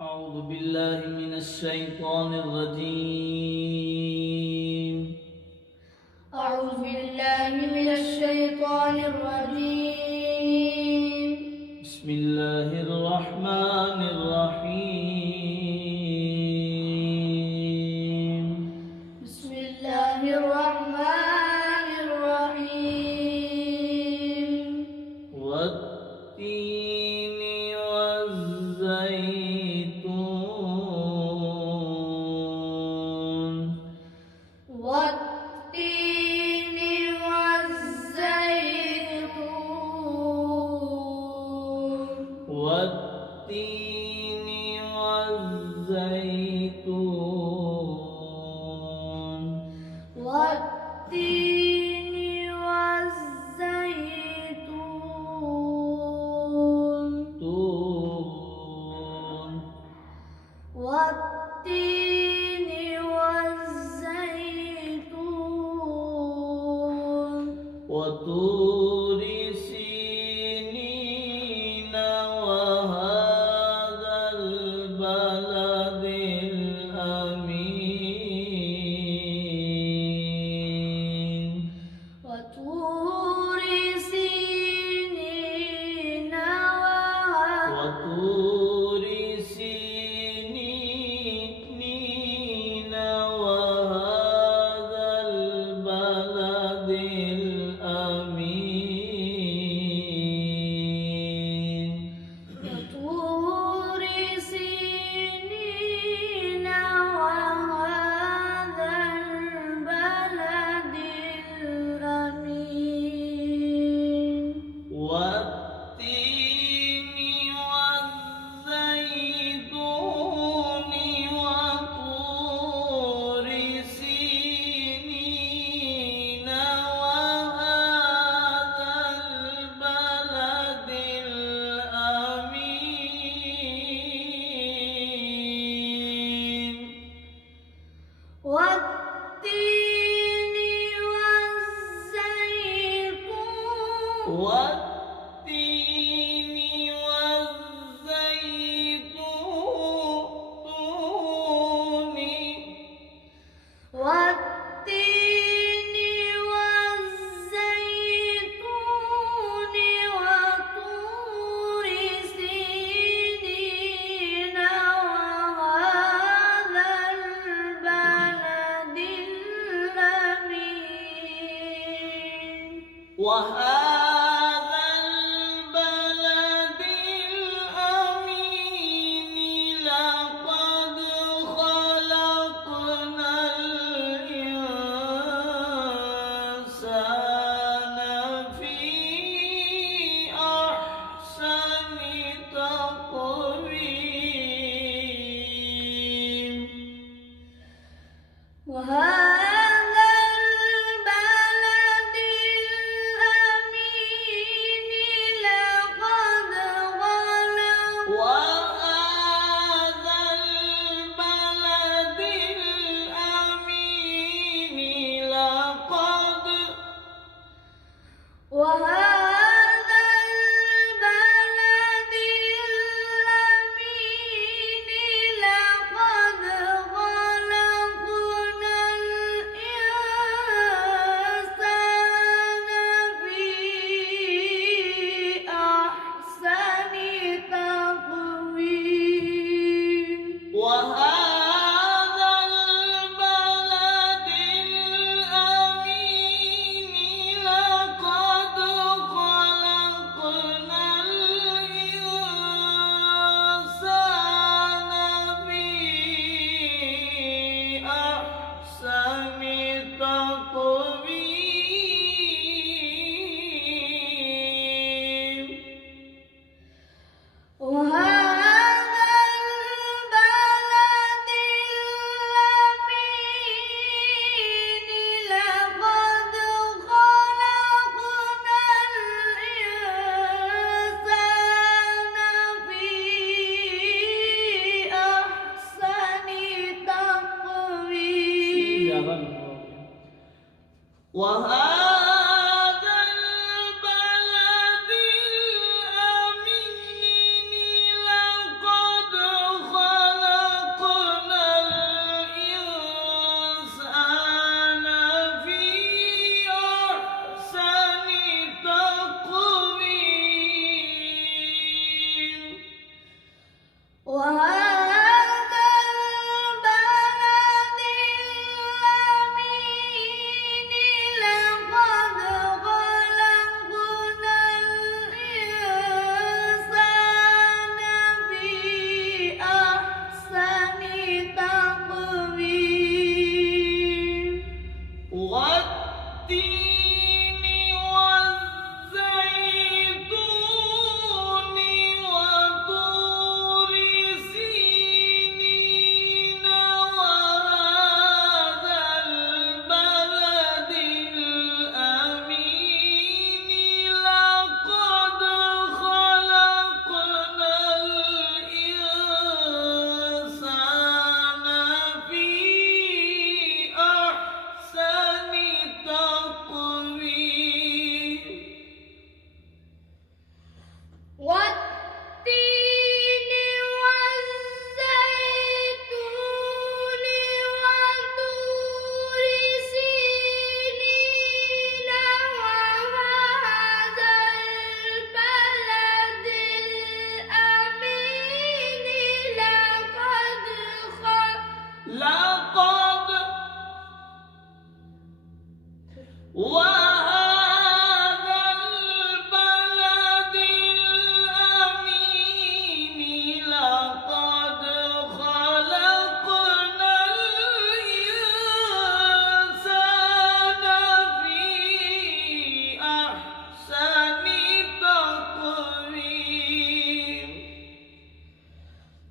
أعوذ بالله من الشيطان الرجيم. أعوذ بالله من الشيطان الرجيم. بسم الله الرحمن الرحيم. بسم الله الرحمن الرحيم. والتين والزيتون. والتين والزيتون. والتين والزيتون. والتين والزيتون. والتين والزيتون. وطور سينين وهذا البلد الأمين. وطور سينين وطور سينين وهذا البلد الأمين. وطور سينين وهذا البلد الأمين. والتين والزيتون وطور سينين وهذا البلد الأمين. والتين والزيتون. والتين والزيتون. والتين والزيتون وطور سينين وهذا البلد الأمين. وهذا البلد الأمين. لقد خلقنا الإنسان في أحسن تقويم. وهذا البلد الأمين.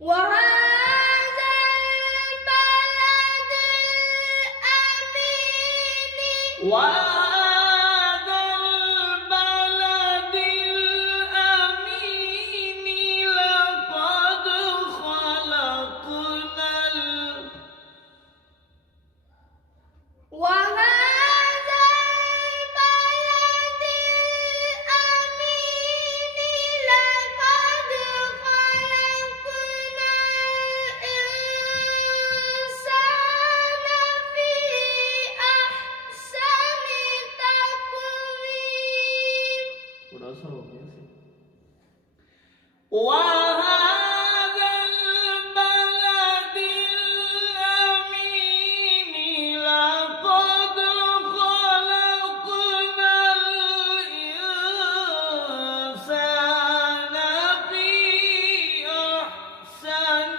وهذا البلد الأمين وهذا البلد الأمين لقد خلقنا وهذا البلد الأمين لقد خلقنا الإنسان في أحسن تقويم. وهذا البلد الأمين لقد خلقنا الإنسان في أحسن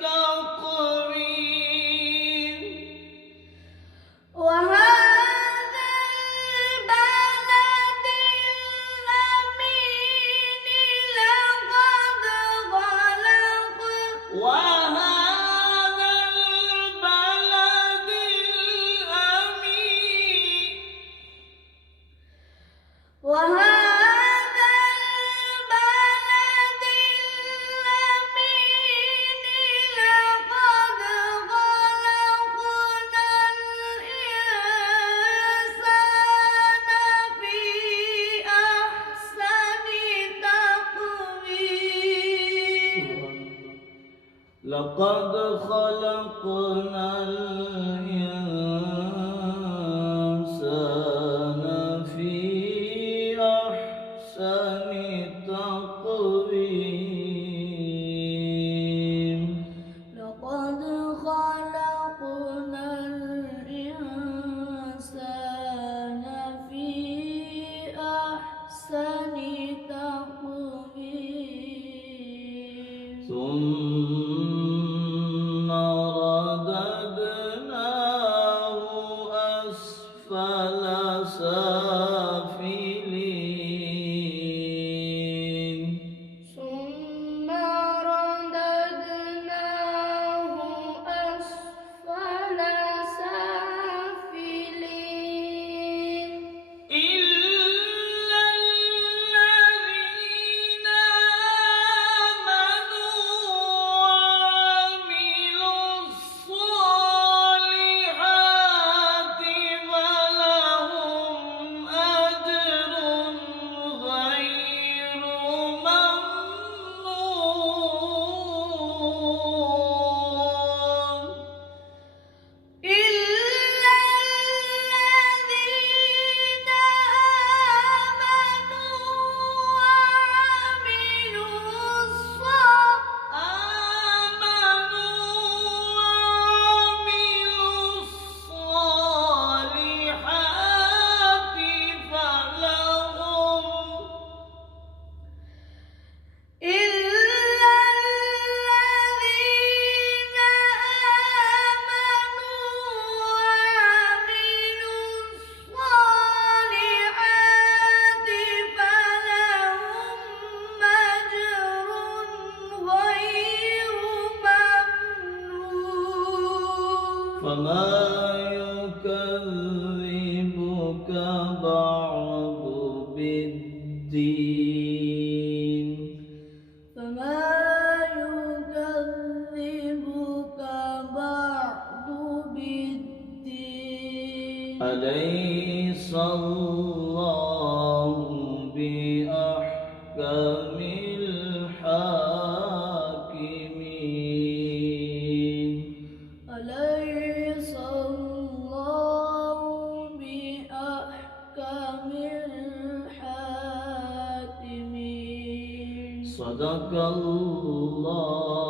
تقويم. وهذا البلد الأمين لقد خلقنا وهذا البلد الأمين وهذا البلد الأمين لقد خلقنا الإنسان في أحسن تقويم. لقد خلقنا الإنسان في أحسن تقويم. لقد خلقنا الإنسان في أحسن تقويم. ثم رددناه أسفل سافلين. ثم رددناه أسفل سافلين. إلا الذين آمنوا وعملوا الصالحات فلهم أجر غير ممنون. إلا الذين آمنوا وعملوا الصالحات فلهم إلا الذين آمنوا وعملوا الصالحات فلهم أجر غير ممنون. فما يكذبك بعد بالدين. فما يكذبك بعد بالدين. أليس الله بأحكم الحاكمين. أليس الله بأحكم الحاكمين. صدق الله